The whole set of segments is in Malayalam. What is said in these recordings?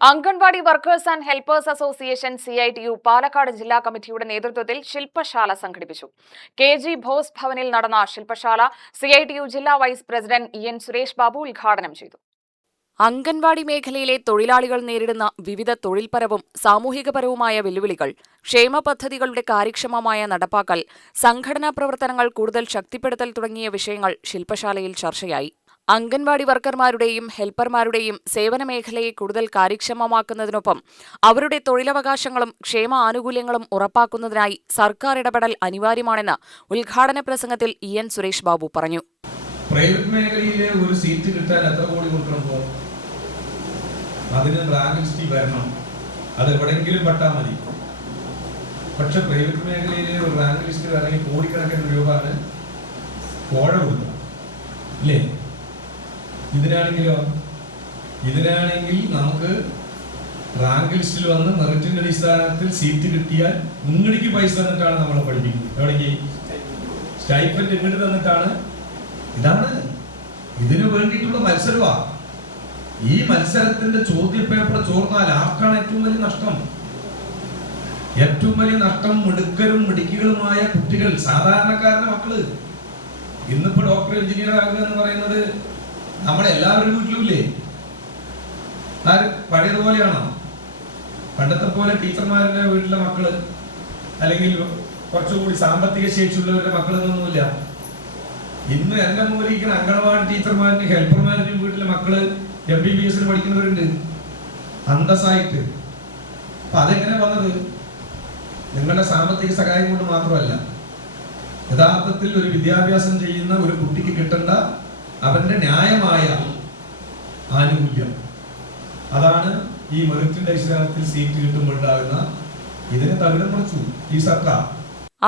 Anganwadi workers and helpers association CITU Palakkad ജില്ലാ കമ്മിറ്റിയുടെ നേതൃത്വത്തിൽ ശില്പശാല സംഘടിപ്പിച്ചു. KG ബോസ് ഭവനിൽ നടന്ന ശില്പശാല CITU ജില്ലാ vice president EN Suresh Babu ഉദ്ഘാടനം ചെയ്തു. അംഗൻവാടി മേഖലയിലെ തൊഴിലാളികൾ നേരിടുന്ന വിവിധ തൊഴിൽപരവും സാമൂഹികപരവുമായ വെല്ലുവിളികൾ, ക്ഷേമ പദ്ധതികളുടെ കാര്യക്ഷമമായ നടപ്പാക്കൽ, സംഘടനാ പ്രവർത്തനങ്ങൾ കൂടുതൽ ശക്തിപ്പെടുത്തൽ തുടങ്ങിയ വിഷയങ്ങൾ ശില്പശാലയിൽ ചർച്ചയായി. അംഗൻവാടി വർക്കർമാരുടെയും ഹെൽപ്പർമാരുടെയും സേവന മേഖലയെ കൂടുതൽ കാര്യക്ഷമമാക്കുന്നതിനൊപ്പം അവരുടെ തൊഴിലവകാശങ്ങളും ക്ഷേമ ആനുകൂല്യങ്ങളും ഉറപ്പാക്കുന്നതിനായി സർക്കാർ ഇടപെടൽ അനിവാര്യമാണെന്ന് ഉദ്ഘാടന പ്രസംഗത്തിൽ EN സുരേഷ് ബാബു പറഞ്ഞു. പ്രൈവറ്റ് മേഖലയിലെ ഒരു സീറ്റ് കിട്ടാൻ എത്ര കോടി കൊടുക്കണമോ അതിന് റാങ്ക് ലിസ്റ്റിൽ വരണം, അത് എവിടെയെങ്കിലും പെട്ടാൽ മതി. പക്ഷെ പ്രൈവറ്റ് മേഖലയിലെ ഒരു റാങ്ക് ലിസ്റ്റിൽ ഇറങ്ങി കോടിക്കണക്കിന് രൂപയാണ് കോഴ കൊടുക്കുക ഇല്ലേ? ഇതിനാണെങ്കിൽ നമുക്ക് റാങ്ക് ലിസ്റ്റിൽ വന്ന് മെറിറ്റിന്റെ അടിസ്ഥാനത്തിൽ സീറ്റ് കിട്ടിയാൽ ഇങ്ങടിക്ക് പൈസ തന്നിട്ടാണ് നമ്മളെ പഠിപ്പിക്കുന്നത്. എവിടേക്ക് സ്റ്റൈപ്പൻഡ് ഇങ്ങോട്ട് തന്നിട്ടാണ്. ഇതാണ് ഇതിനു വേണ്ടിയിട്ടുള്ള മത്സരമാണ്. ഈ മത്സരത്തിന്റെ ചോദ്യപേപ്പർ ചോർന്നാൽ ആർക്കാണ് ഏറ്റവും വലിയ നഷ്ടം? ഏറ്റവും വലിയ നഷ്ടം മിടുക്കരും മിടുക്കികളുമായ കുട്ടികൾ, സാധാരണക്കാരന്റെ മക്കള്. ഇന്നിപ്പോ ഡോക്ടർ, എഞ്ചിനീയർ ആകുക എന്ന് പറയുന്നത് നമ്മുടെ എല്ലാവരുടെ വീട്ടിലും ഇല്ലേ? പഴയതുപോലെയാണോ? പണ്ടത്തെ പോലെ ടീച്ചർമാരുടെ വീട്ടിലെ മക്കള് അല്ലെങ്കിൽ കുറച്ചുകൂടി സാമ്പത്തിക ശേഷിയുള്ളവരുടെ മക്കളെന്നൊന്നുമില്ല. ഇന്ന് എന്റെ മൂലിക്കുന്ന അംഗൻവാടി ടീച്ചർമാരുടെ ഹെൽപ്പർമാരുടെയും വീട്ടിലെ മക്കള് MBBS പഠിക്കുന്നവരുണ്ട് അന്തസ്സായിട്ട്. അപ്പൊ അതെങ്ങനെ വന്നത്? നിങ്ങളുടെ സാമ്പത്തിക സഹായം കൊണ്ട് മാത്രമല്ല, യഥാർത്ഥത്തിൽ ഒരു വിദ്യാഭ്യാസം ചെയ്യുന്ന ഒരു കുട്ടിക്ക് കിട്ടേണ്ട അവന്റെ ന്യായമായ ആനുകൂല്യം, അതാണ് ഈ മെറിറ്റിന്റെ അടിസ്ഥാനത്തിൽ സീറ്റ് കിട്ടുമ്പോഴുണ്ടാകുന്ന. ഇതിനെ തകിടം മറിച്ചു ഈ സർക്കാർ.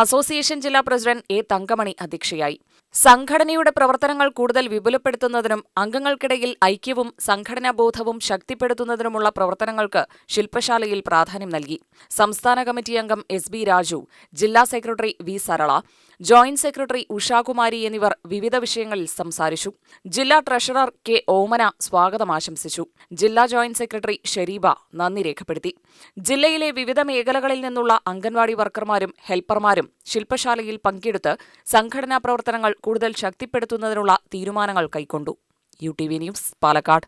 അസോസിയേഷൻ ജില്ലാ പ്രസിഡന്റ് A തങ്കമണി അധ്യക്ഷയായി. സംഘടനയുടെ പ്രവർത്തനങ്ങൾ കൂടുതൽ വിപുലപ്പെടുത്തുന്നതിനും അംഗങ്ങൾക്കിടയിൽ ഐക്യവും സംഘടനാബോധവും ശക്തിപ്പെടുത്തുന്നതിനുമുള്ള പ്രവർത്തനങ്ങൾക്ക് ശില്പശാലയിൽ പ്രാധാന്യം നൽകി. സംസ്ഥാന കമ്മിറ്റി അംഗം SB രാജു, ജില്ലാ secretary V Sarala, joint secretary Ushakumari എന്നിവർ വിവിധ വിഷയങ്ങളിൽ സംസാരിച്ചു. ജില്ലാ ട്രഷറർ K ഓമന സ്വാഗതം ആശംസിച്ചു. ജില്ലാ ജോയിന്റ് സെക്രട്ടറി ഷെരീബ നന്ദി രേഖപ്പെടുത്തി. ജില്ലയിലെ വിവിധ മേഖലകളിൽ നിന്നുള്ള അംഗൻവാടി വർക്കർമാരും ഹെൽപ്പർമാരും ശില്പശാലയിൽ പങ്കെടുത്ത് സംഘടനാ പ്രവർത്തനങ്ങൾ കൂടുതൽ ശക്തിപ്പെടുത്തുന്നതിനുള്ള തീരുമാനങ്ങൾ കൈക്കൊണ്ടു. UTV news, Palakkad.